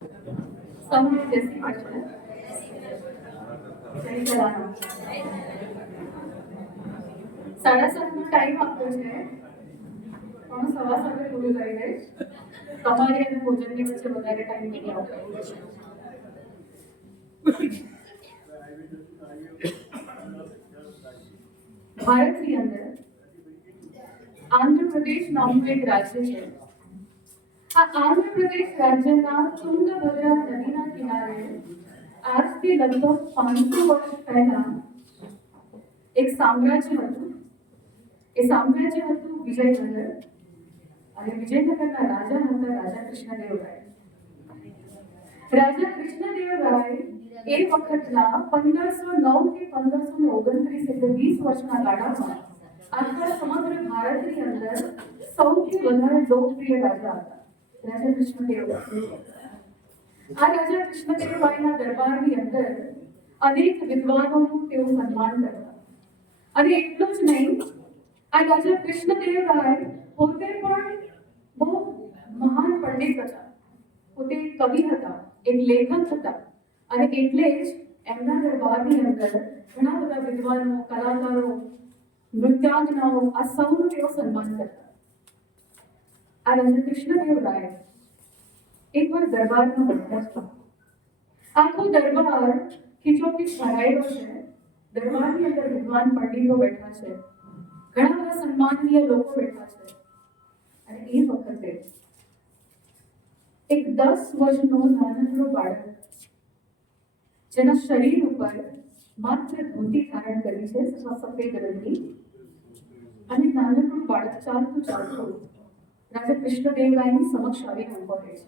સૌને જય શ્રી કૃષ્ણ. જય જલારામ. 7:30 ટાઈમ આપ્યો છે, પણ 7:15 પૂરું કરી દઈશ. તમારી અને ભોજનની વચ્ચે વધારે ટાઈમ નહીં આવતો. ભારતની અંદર આંધ્રપ્રદેશ નામનું એક રાજ્ય છે. આ આંધ્રપ્રદેશ રાજ્યના તુંગભદ્રા નદીના કિનારે આજથી લગભગ 500 વર્ષ પહેલા એક સામ્રાજ્ય હતું. એ સામ્રાજ્ય હતું વિજયનગર, અને વિજયનગરના રાજા હતા રાજા કૃષ્ણદેવરાય. રાજા કૃષ્ણદેવરાય એ વખતના 1509 થી 1529 એટલે 20 વર્ષના ગાળામાં આખા સમગ્ર ભારતની અંદર સૌથી વધારે લોકપ્રિય રાજા હતા રાજા કૃષ્ણદેવરાય. આ રાજા કૃષ્ણદેવરાયના દરબારની અંદર અનેક વિદ્વાનોનું તેઓ સન્માન કરતા. અને એટલું જ નહીં, આ રાજા કૃષ્ણદેવરાય પોતે પણ બહુ મહાન પંડિત હતા. પોતે એક કવિ હતા, એક લેખક હતા, અને એટલે જ એમના દરબારની અંદર ઘણા બધા વિદ્વાનો, કલાકારો, નૃત્યાંગનાઓ આ સૌનું તેઓ સન્માન કરતા. આ રાજા કૃષ્ણદેવરાય એકવાર દરબારમાં બેઠા હતા. આખો દરબાર ખીચોખીચ ભરાયેલો છે. દરબારની અંદર વિદ્વાન પંડિતો બેઠા છે, ઘણા બધા સન્માનીય લોકો બેઠા છે. અને એ વખતે એક 10 વર્ષનો નાનકડો બાળક, જેના શરીર ઉપર માત્ર ધોતી ધારણ કરી છે સફેદ રંગની, અને નાનકડું બાળક ચાલતું ચાલતું રાજા કૃષ્ણદેવરાયની સમક્ષ આવીને ઊભો રહે છે.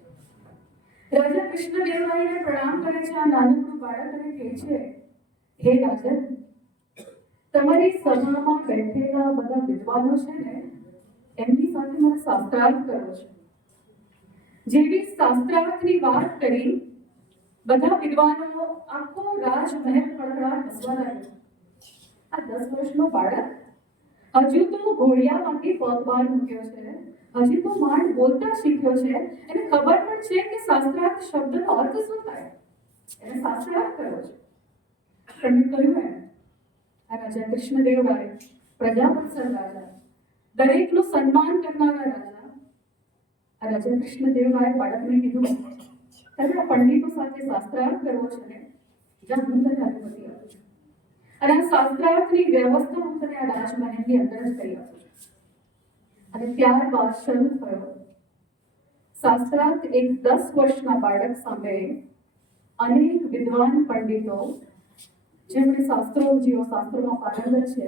રાજા કૃષ્ણદેવરાયને પ્રણામ કરે છે આ નાનકડું બાળક, અને કહે છે, હે રાજા, તમારી સભામાં બેઠેલા બધા વિદ્વાનો છે ને, એમની સાથે મારે શાસ્ત્રાર્થ કરવો છે. જેવી શાસ્ત્રાર્થની વાત કરી, બધા વિદ્વાનો આખો રાજમહેલ ખળખળાટ હસવા લાગ્યો. આ 10 વર્ષનો બાળક હજુ તો ઘોડિયામાંથી પગ બહાર મૂક્યો છે, હજી તો માંડ બોલતા શીખ્યો છે, એને ખબર પણ છે કે શાસ્ત્રાર્થ શબ્દનો અર્થ શું થાય. એને શાસ્ત્રાર્થ કરવો છે. પણ મેં કહ્યું એમ, આ રાજા કૃષ્ણદેવરાય પ્રજાવત્સલ રાજા, દરેકનું સન્માન કરનારા રાજા, આ રાજા કૃષ્ણદેવરાય બાળકને કીધું, તારે આ પંડિતો સાથે શાસ્ત્રાર્થ કરવો છે ને, જા હું તને અનુમતિ આપું છું. અને આ શાસ્ત્રાર્થની વ્યવસ્થા હું તને આ રાજમહેલની અંદર જ કરી આપું છું. અને ત્યારબાદ શરૂ થયો શાસ્ત્રાર્થ. એક 10 વર્ષના બાળક સામે અનેક વિદ્વાન પંડિતો, જેમણે શાસ્ત્રોમાં પારંગત છે,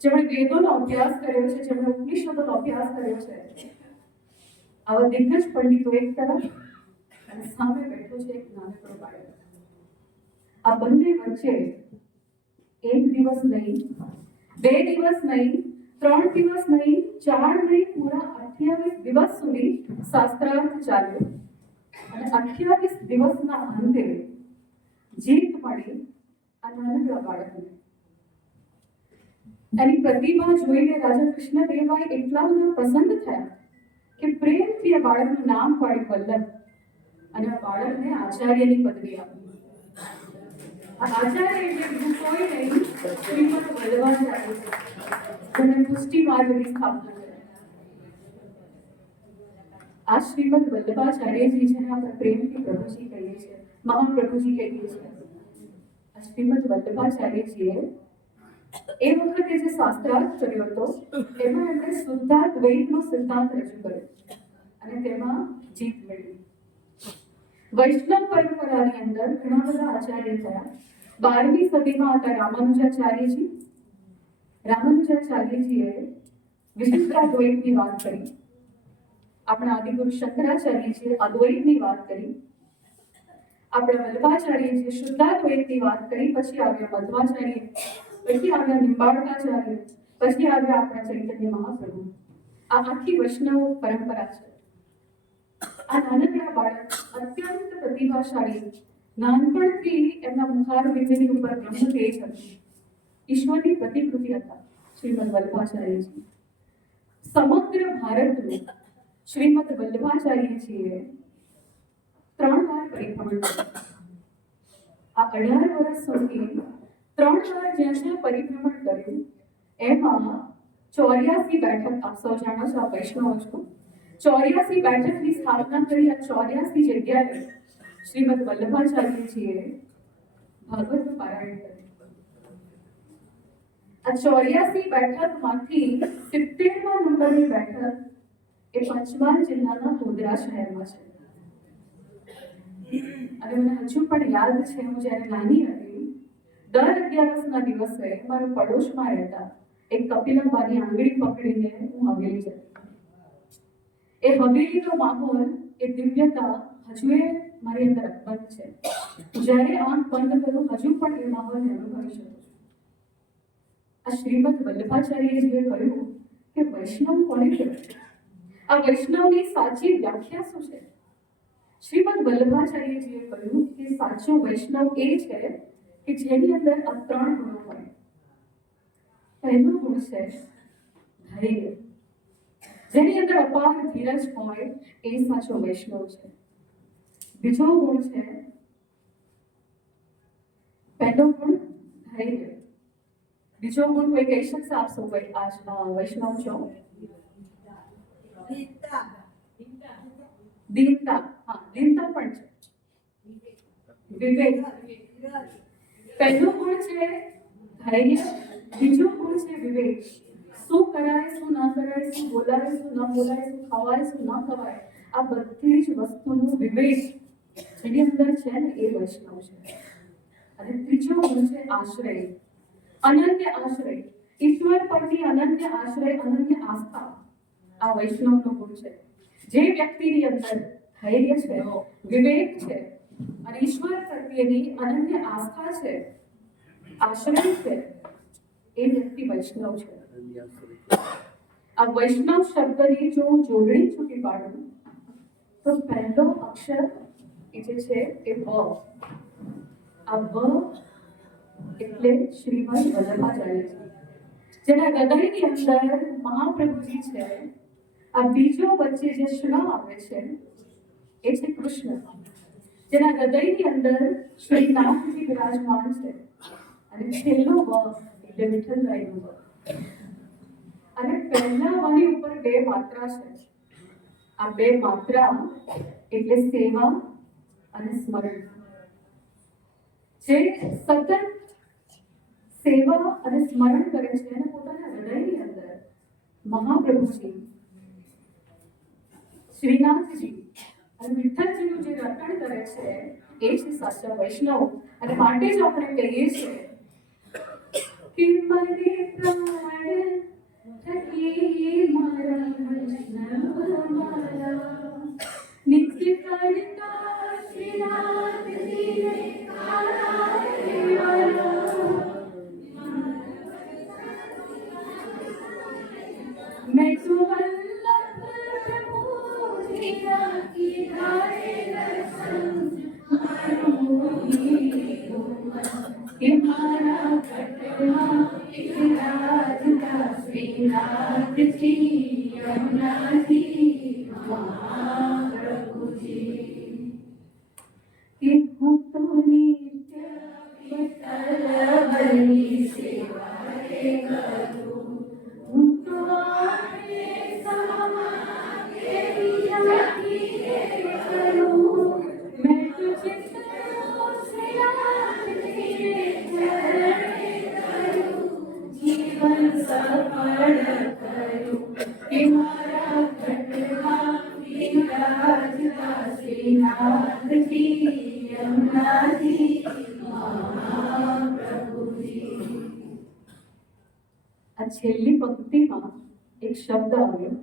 જેમણે વેદોનો અભ્યાસ કર્યો છે, જેમણે ઉપનિષદોનો અભ્યાસ કર્યો છે, આવા દિગ્ગજ પંડિતો એક તરફ, અને સામે બેઠો છે એક નાનકડો બાળક. આ બંને વચ્ચે 1 દિવસ નહીં, 2 દિવસ નહીં, 3 દિવસ નહીં, 4 નહીં, પૂરા 28 દિવસ સુધી શાસ્ત્રાર્થ ચાલ્યો. અને 28 દિવસના અંતે જીત મળી આ નાનકડા બાળકને. એની પ્રતિભા જોઈને રાજા કૃષ્ણદેવરાય એટલા બધા પ્રસન્ન થયા કે પ્રેમથી આ બાળકનું નામ પાડ્યું વલ્લભ, અને આ બાળકને આચાર્યની પદવી આપી. આ આચાર્ય એટલે બીજું કોઈ નહીં, શ્રીમદ વલ્લભાચાર્ય છે, જેમણે પુષ્ટિ માર્ગની સ્થાપના કરી. આ શ્રીમદ વલ્લભાચાર્યજી, જેને આપણે પ્રેમથી પ્રભુજી કહીએ છીએ, મહાપ્રભુજી કહીએ છીએ, આ શ્રીમદ વલ્લભાચાર્યજીએ એ વખતે જે શાસ્ત્રાર્થ કર્યો હતો, એમાં એમણે શુદ્ધાદ્વૈતનો સિદ્ધાંત રજૂ કર્યો, અને તેમાં જીત મેળવી. વૈષ્ણવ પરંપરાની અંદર ઘણા બધા આચાર્ય થયા. 12મી સદીમાં હતા રામાનુજાચાર્યજી. રામાનુજાચાર્યજીએ વિશિષ્ટાદ્વૈતની વાત કરી. આપણા આદિગુરુ શંકરાચાર્યજીએ અદ્વૈતની વાત કરી. આપણા વલ્લભાચાર્યજીએ શુદ્ધાદ્વૈતની વાત કરી. પછી આવ્યા મધ્વાચાર્ય, પછી આવ્યા નિંબાળકાચાર્ય, પછી આવ્યા આપણા ચૈતન્ય મહાપ્રભુ. આ આખી વૈષ્ણવ પરંપરા છે. આ નાનકડા બાળક અત્યંત પ્રતિભાશાળી, નાનપણથી એમના મુખારવિંદની ઉપર બ્રહ્મ તેજ હતું. ઈશ્વરની પ્રતિકૃતિ હતા શ્રીમદ વલ્લભાચાર્યજી. સમગ્ર ભારતનું શ્રીમદ વલ્લભાચાર્યજીએ 3 વાર પરિભ્રમણ કર્યું. આ 18 વર્ષ સુધી 3 વાર જ્યાં પરિભ્રમણ કર્યું એમાં 84 બેઠક, આપ સૌ જાણો છો, આ વૈષ્ણવ છો, 84 બેઠકની સ્થાપના કરી. આ 84 જગ્યાએ શ્રીમદ વલ્લભાચાર્યજીએ ભાગવતનું પારાયણ કર્યું. આ 84 બેઠકમાંથી 70મા નંબરની બેઠક એ પંચમહાલ જિલ્લાના ગોધરા શહેરમાં છે. અને મને હજુ પણ યાદ છે, હું જ્યારે નાની હતી, દર 11ના દિવસે મારા પડોશમાં રહેતા એક કપિલાબાની આંગળી પકડીને હું હવેલી જતી. એ હવેલીનો માહોલ, એ દિવ્યતા હજુ એ મારી અંદર અકબંધ છે. જ્યારે આંખ બંધ કરું હજુ પણ એ માહોલને અનુભવી શકું છું. આ શ્રીમદ વલ્લભાચાર્યજીએ કહ્યું કે વૈષ્ણવ કોને કહેવાય? આ વૈષ્ણવની સાચી વ્યાખ્યા શું છે? શ્રીમદ વલ્લભાચાર્યજીએ કહ્યું કે સાચો વૈષ્ણવ એ છે કે જેની અંદર આ 3 ગુણો હોય. પહેલો ગુણ છે ધૈર્ય. જેની અંદર અપાર ધીરજ હોય એ સાચો વૈષ્ણવ છે. બીજો ગુણ છે, પહેલો ગુણ ધૈર્ય. બીજો ગુણ કોઈ કહી શકશે? આપ સૌ આજના વૈષ્ણવ છો. દીનતા. હા, દીનતા પણ છે. વિવેક. પહેલો ગુણ છે ધૈર્ય, બીજો ગુણ છે વિવેક. શું કરાય, શું ના કરાય, શું બોલાય, શું ન બોલાય, શું ખવાય, શું ન ખવાય, આ બધી જ વસ્તુનું વિવેક જેની અંદર છે ને એ વૈષ્ણવ છે. અને ત્રીજો ગુણ છે આશ્રય, અનન્ય આશ્રય. ઈશ્વર પરથી અનન્ય આશ્રય, અનન્ય આસ્થા આ વૈષ્ણવનો ગુણ છે. જે વ્યક્તિની અંદર ધૈર્ય છે, વિવેક છે અને ઈશ્વર પ્રત્યેની અનન્ય આસ્થા છે, આશ્રય છે, એ વ્યક્તિ વૈષ્ણવ છે. આ વૈષ્ણવ શબ્દની જો હું જોડણી છૂટી પાડું તો પહેલો અક્ષર એ જે છે એ વ. આ વ એટલે શ્રીમદ વલ્લભાચાર્યજી, જેના હૃદયની અંદર મહાપ્રભુજી છે. આ બીજો વચ્ચે જે શ્ન આવે છે એ છે કૃષ્ણ, જેના હૃદયની અંદર શ્રીનાથજી વિરાજમાન છે. અને છેલ્લો વ એટલે વિઠ્ઠલરાયનો વ. અને પહેલા વાની ઉપર 2 માત્રા છે. આ 2 માત્રા એટલે સેવા અને સ્મરણ. જે સતત સેવા અને સ્મરણ કરે છે અને પોતાના હૃદયની અંદર મહાપ્રભુજી, શ્રીનાથજી અને વિઠ્ઠલજીનું જે રટણ કરે છે એ છે સાચા વૈષ્ણવ. અને માટે જ આપણે કહીએ છીએ કે મને પ્રાણ થકી મારા વૈષ્ણવ મારા નિત્ય કરતા શ્રીનાથજીને मैं तो वल्लभ प्रभु जीरा की धारे दर्शन कि मारा कटवा इकरार श्रीनाथ जी यमुना जी महाप्रभु जी कि हूँ तो नित्य विठ्ठल बली सेवा करूं. हूँ तो आपके समागे करूं. मैं तुझे जीवन सफल करूं कि मारा घटवा विराजता श्रीनाथ जी यमुना जी महाप्रभु जी. આ છેલ્લી પંક્તિમાં એક શબ્દ આવ્યો.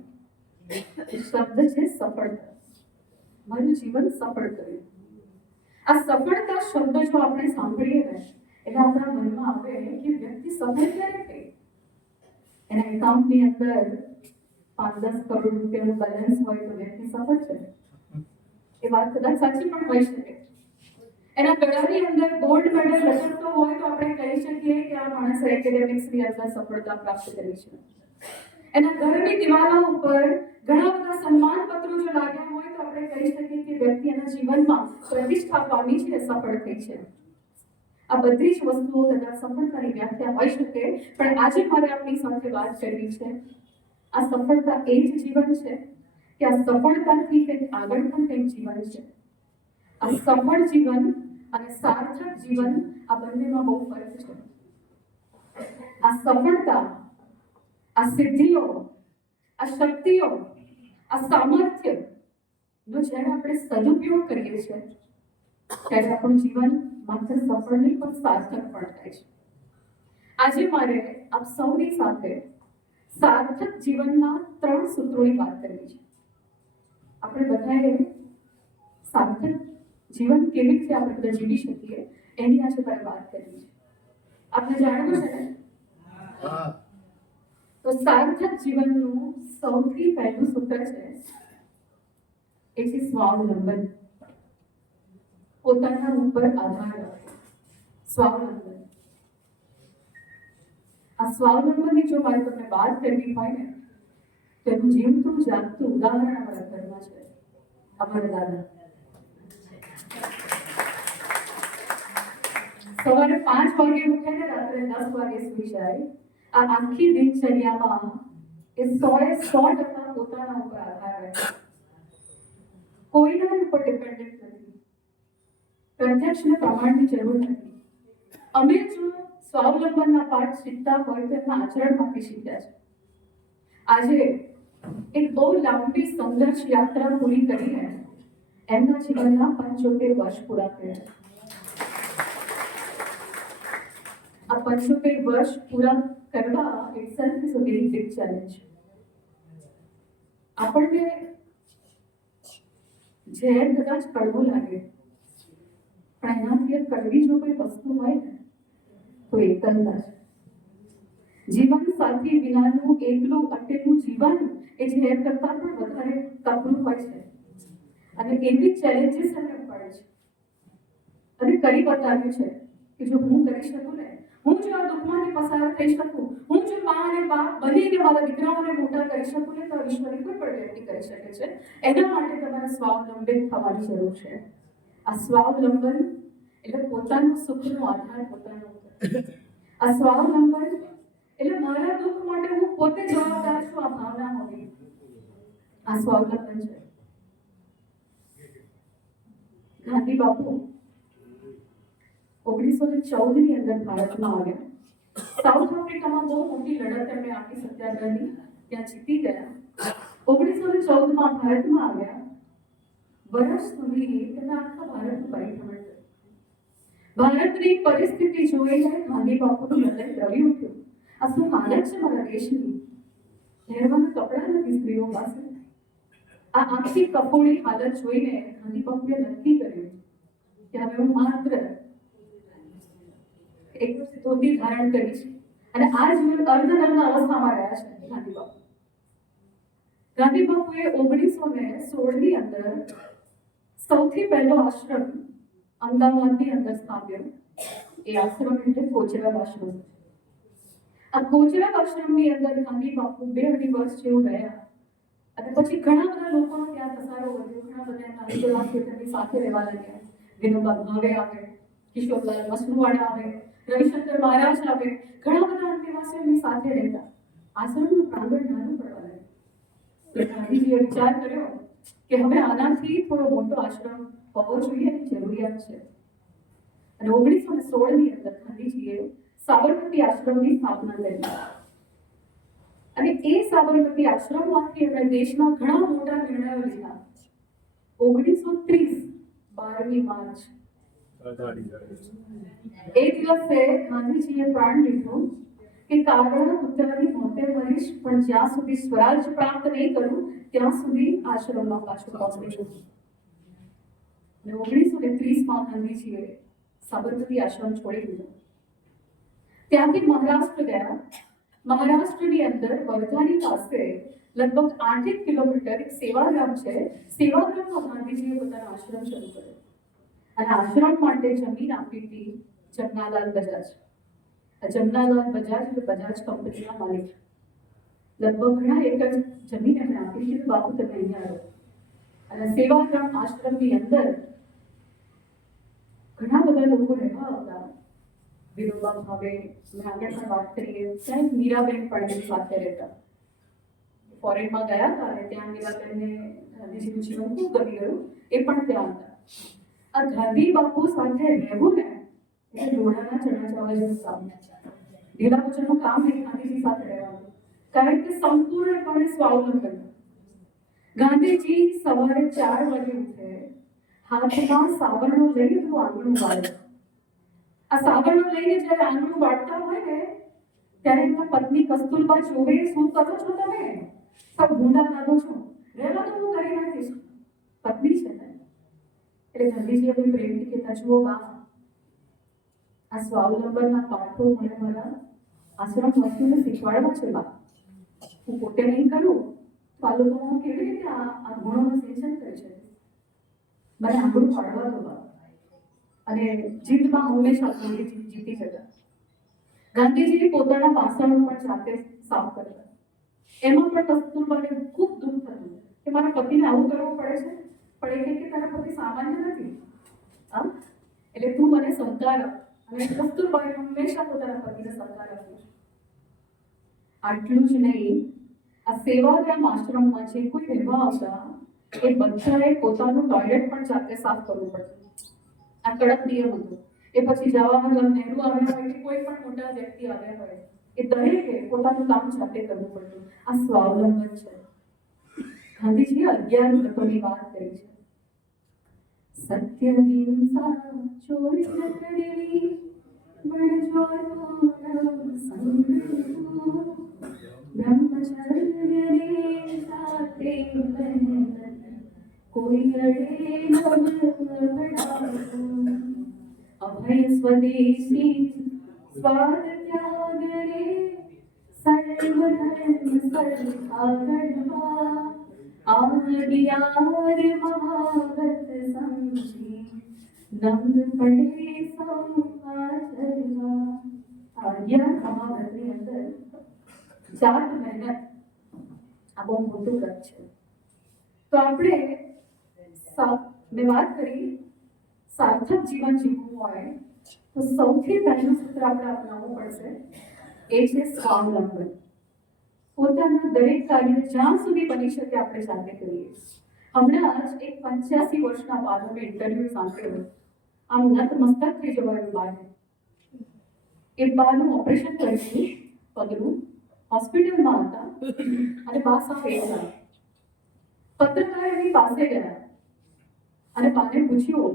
એ શબ્દ છે સફળતા. મારું જીવન સફળ કર્યું. આ સફળતા શબ્દ જો આપણે સાંભળીએ ને એટલે આપણા મનમાં આવે કે વ્યક્તિ સફળ ક્યારે થઈ? એના એકાઉન્ટની અંદર 5-10 કરોડ રૂપિયાનું બેલેન્સ હોય તો વ્યક્તિ સફળ છે. એ વાત કદાચ સાચી પણ હોઈ શકે. એના ગળાની અંદર ગોલ્ડ મેડલ લટકતો હોય તો આપણે કહી શકીએ કે આ માણસે એકેડેમિક્સની અંદર સફળતા પ્રાપ્ત કરી છે. એના ઘરની દિવાલો ઉપર ઘણા બધા સન્માન પત્રો જો લાગ્યા હોય તો આપણે કહી શકીએ કે વ્યક્તિ એના જીવનમાં પ્રતિષ્ઠા પામી છે, સફળ થઈ છે. આ બધી જ વસ્તુઓ કદાચ સફળતાની વ્યાખ્યા હોઈ શકે, પણ આજે મારે આપની સાથે વાત કરવી છે આ સફળતા એ જ જીવન છે કે આ સફળતાથી કંઈક આગળ પણ કંઈક જીવન છે. આ સફળ જીવન અને સાર્થક જીવન આ બંનેમાં બહુ ફરક છે. આ સફળતા, આ સિદ્ધિઓ, આ શક્તિઓ, આ સામર્થ્ય નો જ્યારે આપણે સદુપયોગ કરીએ છીએ ત્યારે આપણું જીવન માત્ર સફળ નહીં પણ સાર્થક પણ થાય છે. આજે મારે આપ સૌની સાથે સાર્થક જીવનના 3 સૂત્રોની વાત કરવી છે. આપણે બધાએ સાર્થક જીવન કેવી રીતે આપણે બધા જીવી શકીએ એની આજે મારે વાત કરવી છે. આપણે જાણવું છે ને? તો સાર્થક જીવનનું સૌથી પહેલું સૂત્ર છે એ છે સ્વાવલંબન. પોતાના ઉપર આધાર રાખવો. સ્વાવલંબન. આ સ્વાવલંબનની જો મારે તમને વાત કરવી હોય ને તો એનું જીવતું જાગતું ઉદાહરણ અમારા ઘરમાં છે. અમારા દાદા સવારે 5 વાગે ઉઠે ને રાત્રે 10 વાગે સુઈ જાય. આ આખી દિનચર્યામાં એ 100% પોતાના ઉપર આધાર રાખે. કોઈના ઉપર ડિપેન્ડન્ટ નથી. પ્રત્યક્ષ ને પ્રમાણની જરૂર નથી. અમે જો સ્વાવલંબનના પાઠ શીખતા હોય તો એમના આચરણમાંથી શીખ્યા છે. આજે એક બહુ લાંબી સંઘર્ષ યાત્રા પૂરી કરીને એમના જીવનના 75 વર્ષ પૂરા કર્યા. આ 75 વર્ષ પૂરા કરવા itself is a very big challenge. આપણને ઝેર કદાચ કડવું લાગે પણ એનાથી કડવી જો કોઈ વસ્તુ હોય ને તો એકલતા છે. જીવન સાથી વિનાનું એકલું અટેલું જીવન એ ઝેર કરતા પણ વધારે કપરું હોય છે. અને એવી ચેલેન્જીસ એમને પડે છે અને કરી બતાવ્યું છે કે જો હું કરી શકું ને, હું જો આ દુઃખમાંથી પસાર થઈ શકું, હું જો મા અને બાપ બનીને મારા દીકરાઓને મોટા કરી શકું ને તો ઈશ્વરની કોઈ પણ વ્યક્તિ કરી શકે છે. એના માટે તમારે સ્વાવલંબિત થવાની જરૂર છે. આ સ્વાવલંબન એટલે પોતાનું સુખનો આધાર પોતાનો ઉપર. આ સ્વાવલંબન એટલે મારા દુઃખ માટે હું પોતે જવાબદાર છું આ ભાવના હોવી. આ સ્વાવલંબન છે. ગાંધી બાપુ 1914 ની અંદર ભારતમાં આવ્યા. સાઉથ આફ્રિકામાં બહુ મોટી લડત એમણે આપી સત્યાગ્રહની, ત્યાં જીતી ગયા. 1914માં ભારતમાં આવ્યા. વર્ષ સુધી તેમના આખા ભારતનું પરિભ્રમણ કર્યું. ભારતની પરિસ્થિતિ જોઈને ગાંધી બાપુનું હૃદય દ્રવી ઉઠ્યું. આ શું હાલત છે મારા દેશની? પહેરવાના કપડા નથી સ્ત્રીઓ પાસે. આ આખી કફોડી હાલત જોઈને ગાંધી બાપુએ નક્કી કર્યું કે હવે હું માત્ર એક ધોતી ધારણ કરીશ અને આ જીવન અર્ધનગ્ન અવસ્થામાં રહ્યા છે. ગાંધી બાપુએ 1916 ની અંદર સૌથી પહેલો આશ્રમ અમદાવાદની અંદર સ્થાપ્યો. એ આશ્રમ એટલે કોચરબ આશ્રમ. આ કોચરબ આશ્રમની અંદર ગાંધી બાપુ 2-2.5 વર્ષ જેવું રહ્યા અને પછી ઘણા બધા લોકોનો ત્યાં પસારો વધ્યો. ઘણા બધા એમના અંતરવાસીઓ તેમની સાથે રહેવા લાગ્યા. વિનોબા ભાવે આવે, કિશોરલાલ મસનુવાડા આવે, રવિશંકર મહારાજ આવે, ઘણા બધા અંતેવાસીઓ એમની સાથે રહેતા. આશ્રમનું પ્રાંગણ નાનું પડવા લાગ્યું. ગાંધીજીએ વિચાર કર્યો કે હવે આનાથી થોડો મોટો આશ્રમ હોવો જોઈએ, એની જરૂરિયાત છે. અને 1916 ની અંદર ગાંધીજીએ સાબરમતી આશ્રમની સ્થાપના કરી. અને એ સાબરમતી આશ્રમમાંથી એમણે દેશના ઘણા મોટા નિર્ણયો લીધા. 1930 12મી માર્ચ એ દિવસે ગાંધીજીએ પ્રાણ લીધું કે કારણ પુત્રની મોતે મરીશ પણ જ્યાં સુધી સ્વરાજ પ્રાપ્ત નહીં કરું ત્યાં સુધી આશ્રમમાં પાછું પહોંચીશું. અને 1930માં ગાંધીજીએ સાબરમતી આશ્રમ છોડી દીધો. ત્યાંથી મહારાષ્ટ્ર ગયા. મહારાષ્ટ્રની અંદર વર્ધાની પાસે લગભગ 8 કિલોમીટર એક સેવાગ્રામ છે. સેવાગ્રામમાં ગાંધીજીએ પોતાનો આશ્રમ શરૂ કર્યો. અને આશ્રમ માટે જમીન આપી હતી જમનાલાલ બજાજ. જમનાલાલ બજાજ એટલે બજાજ કંપનીના માલિક. લગભગ ઘણા એકર જમીન એમણે આપી દીધી. બાપુ તમે અહીંયા રહો. અને સેવાગ્રામ આશ્રમની અંદર ઘણા બધા લોકો રહેવા આવતા. વિનોબા ભાવે, મેં આગળ પણ વાત કરીએ, ત્યાં મીરાબેન પણ એની સાથે રહેતા. ફોરેનમાં ગયા હતા અને ત્યાં મીરાબેનને ગાંધીજીનું જીવન ખૂબ ગમી ગયું, એ પણ ત્યાં હતા. આ ગાંધી બાપુ સાથે રહેવું ને એટલે લોઢાના ચણા ચાવવા જેવું કામ. ઢીલા વચનનું કામ નહીં ગાંધીજી સાથે રહેવાનું, કારણ કે સંપૂર્ણપણે સ્વાવલંબન. ગાંધીજી સવારે 4 વાગે ઉઠે, હાથમાં સાવરણો લઈને તું આંગણું વાળે. આ સાવરણો લઈને જ્યારે આંગણું વાળતા હોય ને ત્યારે એમના પત્ની કસ્તુરબા જોવે, શું કરો છો તમે? સબ ભૂંડા કાઢો છો, રહેવા તો હું કરી નાખીશ. પત્ની છે ને એટલે ગાંધીજી હવે પ્રેમથી કહેતા, જુઓ બા, આ સ્વાવલંબનના પાઠો મને મારા આશ્રમવાસીઓને શીખવાડવા છે બા. હું પોતે નહીં કરું તો આ લોકો કેવી રીતે આ ગુણોનું સિંચન કરે છે? મને આંગણું પાડવા દો બા. અને જીતમાં હંમેશા ગાંધીજી જીતી જતા. ગાંધીજી પોતાના વાસણો પણ જાતે સાફ કરતા. એમાં પણ કસ્તુરબાને ખૂબ દુઃખ થતું કે મારા પતિને આવું કરવું પડે છે, પણ એ કે તારા પતિ સામાન્ય નથી. એટલે તું મને સહકાર આપ. અને કસ્તુરબાએ હંમેશા પોતાના પતિને સહકાર આપ્યો છે. આટલું જ નહીં, આ સેવાગ્રામ આશ્રમમાં જે કોઈ રહેવા આવતા એ બધાએ પોતાનું ટોયલેટ પણ જાતે સાફ કરવું પડતું. આ કડક નિયમ હતો. એ પછી જવાહરલાલ નહેરુ આવ્યા હોય કે કોઈ પણ મોટા વ્યક્તિ આવ્યા હોય, એ દરેકે પોતાનું કામ જાતે કરવું પડતું. આ સ્વાવલંબન છે. ગાંધીજીએ 11 વ્રતોની વાત કરી છે. સત્ય, હિંસા, ચોરી ન કરવી, બળજોરનો સંગ્રહ, બ્રહ્મચર્ય રે સાથે મહેનત, કોઈ રડે ન બળાવું, અભય સ્વદેશી સ્વાદ ત્યાગ રે, સર્વ ધર્મ સરખાગણવા, આદિયાર મહાવ્રત સમજી, નંગ પડે સૌ આચરવા. આદિયાર મહાવ્રતની અંદર જાત મહેનત આ બહુ મોટું વ્રત છે. તો આપણે મેં વાત કરી, સાર્થક જીવન જીવવું હોય તો સૌથી પહેલું સૂત્ર આપણે અપનાવવું પડશે, એ છે સ્વાવલંબન. પોતાના દરેક કાર્ય જ્યાં સુધી બની શકે આપણે જાતે કરીએ. હમણાં જ એક 85 વર્ષના બાળકનો ઇન્ટરવ્યુ સાંભળ્યો. આમ નતમસ્તક થઈ જવાયું બાળક. એ બાળનું ઓપરેશન કર્યું પગનું, હોસ્પિટલમાં હતા અને બા સામે હતા. પત્રકાર એની પાસે ગયા અને બાને પૂછ્યું,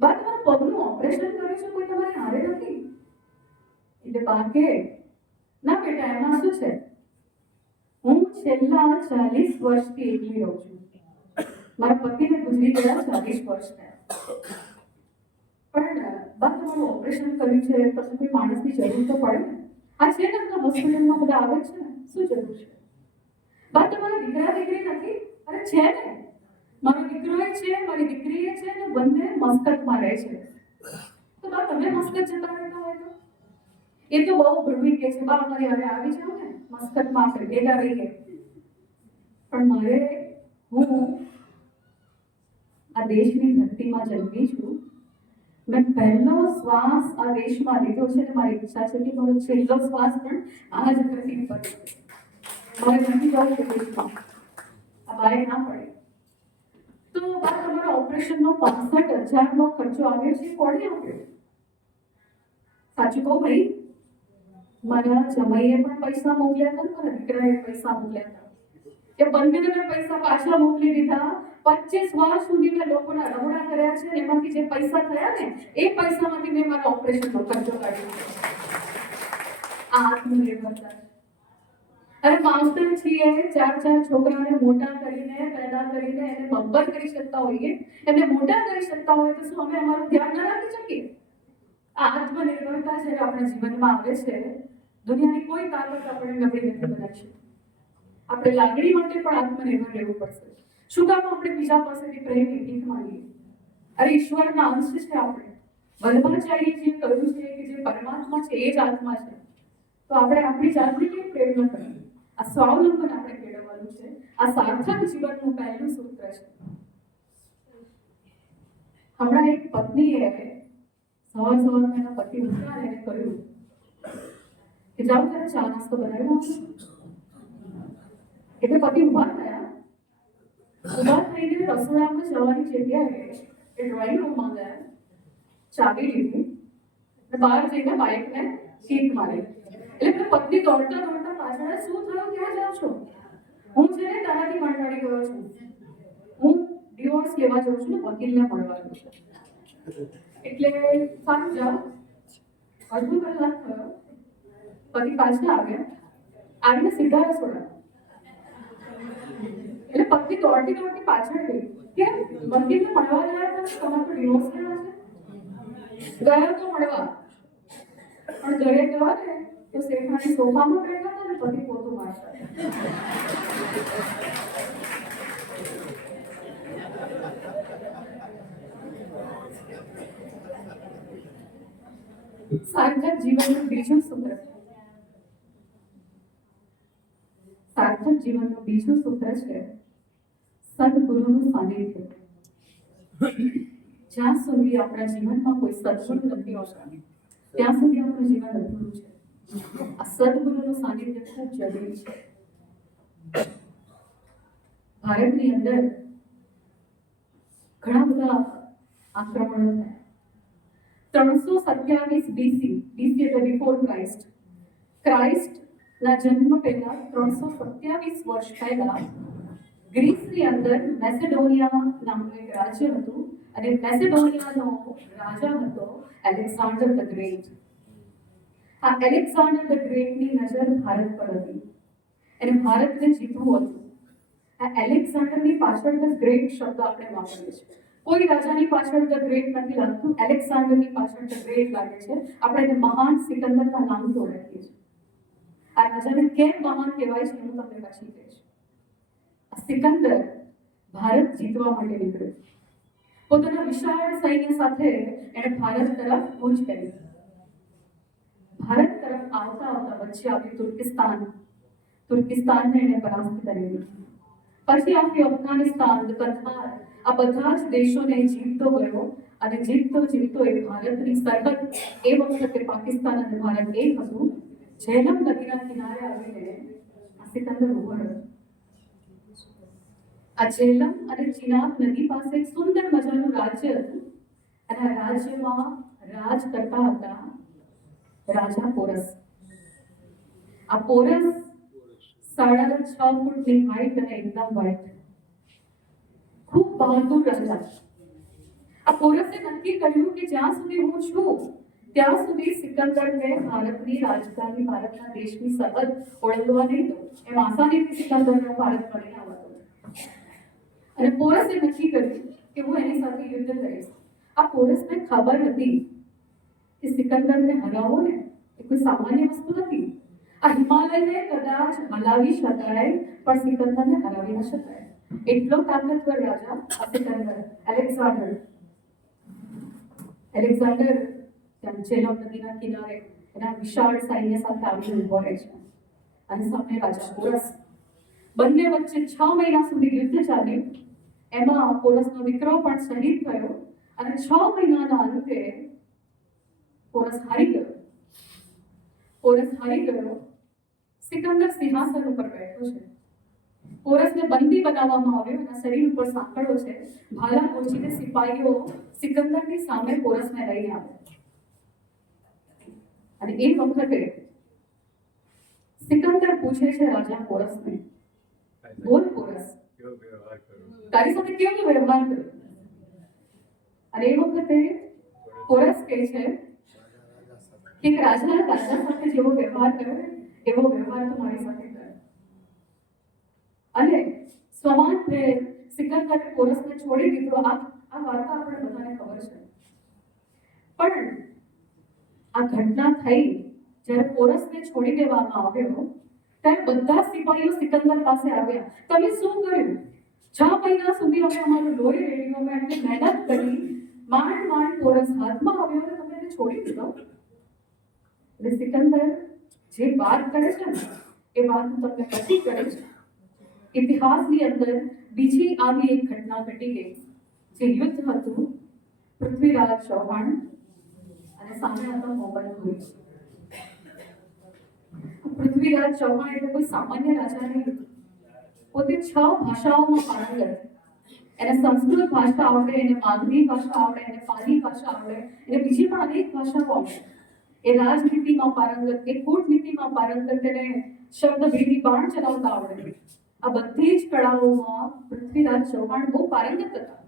બા તમારા પગનું ઓપરેશન કર્યું છે, કોઈ તમારી હારે નથી? એટલે બા કે, ના બેટા, એમાં શું છે, હું છેલ્લા 40 વર્ષથી એકલી રહું છું. મારા પતિને ગુજરી ગયા 40 વર્ષ થયા. પણ બા તમારું ઓપરેશન કર્યું છે, પછી કોઈ માણસની જરૂર તો પડે ને? આ છે ને આપણા હોસ્પિટલમાં બધા આવે છે ને, શું જરૂર છે? બા તમારા દીકરા દીકરી નથી? અરે છે ને, મારો દીકરો છે, મારી દીકરી છે ને, બંને મસ્કતમાં રહે છે. તો બા તમે મસ્કત જતા રહેતા હોય તો? એ તો બહુ ભડવી કે છે, બા અમારી હવે આવી જાવ ને, મસ્કતમાં આપણે ભેગા રહીએ. પણ મારે, હું આ દેશની ધરતીમાં જન્મી છું, મેં પહેલો શ્વાસ આ દેશમાં લીધો છે, અને મારી ઈચ્છા છે કે મારો છેલ્લો શ્વાસ પણ આ જ ધરતી પર મારે નથી જવું કે દેશમાં આ બહાર ના પડે. તો બા તમારા ઓપરેશનનો 65,000નો ખર્ચો આવ્યો છે, કોણે આપ્યો? સાચું કહું ભાઈ, મારા જમાઈએ પણ પૈસા મોકલ્યા હતા, મારા દીકરાએ પૈસા મોકલ્યા હતા. એ બંનેને મેં પૈસા પાછા મોકલી દીધા. 25 વર્ષ સુધી મેં લોકોના રમણા કર્યા છે, એમાંથી જે પૈસા થયા ને એ પૈસામાંથી મેં મારા ઓપરેશનનો ખર્ચો કાઢ્યો. આ આત્મનિર્ભરતા. અરે માવતર છીએ, 4 છોકરાને મોટા કરીને, પેદા કરીને એને બબ્બર કરી શકતા હોઈએ, એમને મોટા કરી શકતા હોય, તો શું અમે અમારું ધ્યાન ના રાખી શકીએ? આ આત્મનિર્ભરતા જ્યારે આપણા જીવનમાં આવે છે, દુનિયાની કોઈ તાકાત આપણે નબળી નથી બનાવી. આપણે લાગણી માટે પણ આત્મનિર્ભર રહેવું પડશે. શું કામ આપણે બીજા પાસેથી પ્રેમની ભીખ માંગીએ? અરે ઈશ્વરના અંશ છે આપણે. વલ્લભાચાર્યજીએ કહ્યું છે કે જે પરમાત્મા છે એ જ આત્મા છે. તો આપણે આપણી જાતને કેમ પ્રેમ ન કરીએ? આ સ્વાવલંબન આપણે કેળવવાનું છે. આ સાર્થક જીવનનું પહેલું સૂત્ર છે. હમણાં એક પત્નીએ સવારમાં એના પતિ ઉઠ્યા એને કહ્યું કે જાઓ ત્યારે ચા નાસ્તો બનાવ્યો. એટલે પતિ ઉભા થયા. ઉભા થઈને રસોડામાં જવાની જગ્યાએ એ ડ્રોઈંગ રૂમમાં ગયા, ચાવી લીધી અને બહાર જઈને બાઇકને કીક મારી. એટલે પત્ની દોડતા દોડતા પાછળ, શું થયું, ક્યાં જાઓ છો? હું છે ને તારાથી કંટાળી ગયો છું, હું ડિવોર્સ લેવા જાઉં છું ને વકીલને મળવાનું છે. એટલે સારું જાઓ. અડધો કલાક થયો, પતિ પાછા આવ્યા, આવીને સીધા રસોડા. એટલે પત્ની દોડતી દોડતી પાછળ ગઈ. કેમ? વકીલને મળવા ગયા હતા, તમારે તો ડિવોર્સ લેવા છે. ગયા તો મળવા, પણ ઘરે ગયા ને તો શેઠાણી સોફામાં બેઠા હતા ને પતિ પોતું મારતા. સાર્થક જીવનનું બીજું સૂત્ર. સાર્થક જીવનનું બીજું સૂત્ર છે સદગુરુનું સાનિધ્ય. જ્યાં સુધી આપણા જીવનમાં કોઈ સદગુરુ નથી હોતા ત્યાં સુધી આપણું જીવન અધૂરું છે. આ સદગુરુનું સાનિધ્ય ખૂબ જરૂરી છે. ભારતની અંદર ઘણા બધા આક્રમણો થયા. 327 BC એટલે બિફોર ક્રાઇસ્ટના જન્મ પહેલા 327 વર્ષ પહેલા ગ્રીસની અંદર મેસેડોનિયા નામનું એક રાજ્ય હતું અને મેસેડોનિયાનો રાજા હતો એલેક્ઝાન્ડર ધ ગ્રેટ. આ એલેક્ઝાન્ડર ધ ગ્રેટની નજર ભારત પર હતી અને ભારતને જીતવું હતું. આ એલેક્ઝાન્ડરની પાછળ ધ ગ્રેટ શબ્દ આપણે વાપરીએ છીએ. કોઈ રાજાની પાછળ ધ ગ્રેટ નથી લાગતું, એલેક્ઝાન્ડરની પાછળ ધ ગ્રેટ લાગે છે. આપણે એને મહાન સિકંદરના નામથી ઓળખીએ છીએ. આ રાજાને કેમ મહાન કહેવાય છે હું તમને પછી કહીશ. સિકંદર ભારત જીતવા માટે નીકળ્યો. પોતાના વિશાળ સૈન્ય સાથે એણે ભારત તરફ કૂચ કરી. ભારત તરફ આવતા આવતા વચ્ચે આવ્યું તુર્કિસ્તાન. તુર્કિસ્તાનને એણે પરાસ્ત કરી દીધું. પછી આવ્યું અફઘાનિસ્તાન, કતાર. આ બધા જ દેશોને જીતતો ગયો અને જીતતો એ ભારતની સરહદ, એ વખતે પાકિસ્તાન અને ભારત એક હતું. ઝેલમ નદીના કિનારે આવીને આ સિકંદર ઉભો રહ્યો. આ ઝેલમ અને ચિનાબ નદી પાસે એક સુંદર મજાનું રાજ્ય હતું અને આ રાજ્યમાં રાજ કરતા હતા રાજા પોરસ. આ પોરસ 6.5 ફૂટની હાઈટ અને એકદમ વ્હાઈટ, ખૂબ બહાદુર રાજા. આ પોરસે નક્કી કર્યું કે જ્યાં સુધી હું છું ત્યાં સુધી સિકંદરને ભારતની રાજધાની, ભારતના દેશની સરહદ ઓળંગવા નહીં દઉં. એમ આસાનીથી સિકંદરને ભારત મળી આવતો. અને પોરસે નક્કી કર્યું કે હું એની સાથે યુદ્ધ કરીશ. આ પોરસને ખબર હતી કે સિકંદરને હરાવવો ને એ કોઈ સામાન્ય વસ્તુ નથી. આ હિમાલયને કદાચ હલાવી શકાય પણ સિકંદરને હરાવી ન શકાય. એટલો તાકાતવર રાજા આ સિકંદર. એલેક્ઝાન્ડર ત્યાં ઝેલમ નદીના કિનારે એના વિશાળ સૈન્ય સાથે આવીને ઉભો રહે છે અને સામે રાજા પોરસ. બંને વચ્ચે 6 મહિના સુધી યુદ્ધ ચાલ્યું. એમાં પોરસનો દીકરો પણ શહીદ થયો અને 6 મહિનાના અંતે પોરસ હારી ગયો. સિકંદર સિંહાસન ઉપર બેઠો છે. પોરસને બંદી બનાવવામાં આવ્યો. એના શરીર ઉપર સાંકળો છે. ભાલા પહોંચીને સિપાહીઓ સિકંદરની સામે પોરસને લઈને આવે અને એ વખતે સિકંદર પૂછે છે રાજા પોરસને, બોલ પોરસ, તારી સાથે કેવો વ્યવહાર કર્યો? અને એ વખતે પોરસ કહે છે કે રાજા સાથે જેવો વ્યવહાર કર્યો એવો વ્યવહાર તો મારી સાથે કર્યો. અને સ્વમાન સિકંદરે પોરસને છોડી દીધો. આ વાર્તા આપણે બધાને ખબર છે. પણ આ ઘટના થઈ જ્યારે પોરસને છોડી દેવામાં આવ્યો ત્યારે બધા સિપાહીઓ સિકંદર પાસે આવ્યા. તમે શું કર્યું? 6 મહિના સુધી અમે અમારું લોહી રેડ્યું, અમે આટલી મહેનત કરી, માંડ પોરસ હાથમાં આવ્યો અને તમે એને છોડી દીધો. એટલે સિકંદર જે વાત કરે છે ને એ વાત હું તમને પછી કરીશ. ઇતિહાસની અંદર બીજી આવી એક ઘટના ઘટી ગઈ જે યુદ્ધ હતું પૃથ્વીરાજ ચૌહાણ અને સામે હતા મોહમ્મદ ઘોરી. પૃથ્વીરાજ ચૌહાણ એટલે કોઈ સામાન્ય રાજા નહીં. પોતે 6 ભાષાઓમાં પારંગત. એને સંસ્કૃત ભાષા આવડે, એને માગધી ભાષા આવડે, એને પાલી ભાષા આવડે, એને બીજી પણ અનેક ભાષાઓ આવડે. એ રાજનીતિમાં પારંગત, એ કૂટનીતિમાં પારંગત, એને શબ્દભેદી બાણ ચલાવતા આવડે. આ બધી જ કળાઓમાં પૃથ્વીરાજ ચૌહાણ બહુ પારંગત હતા.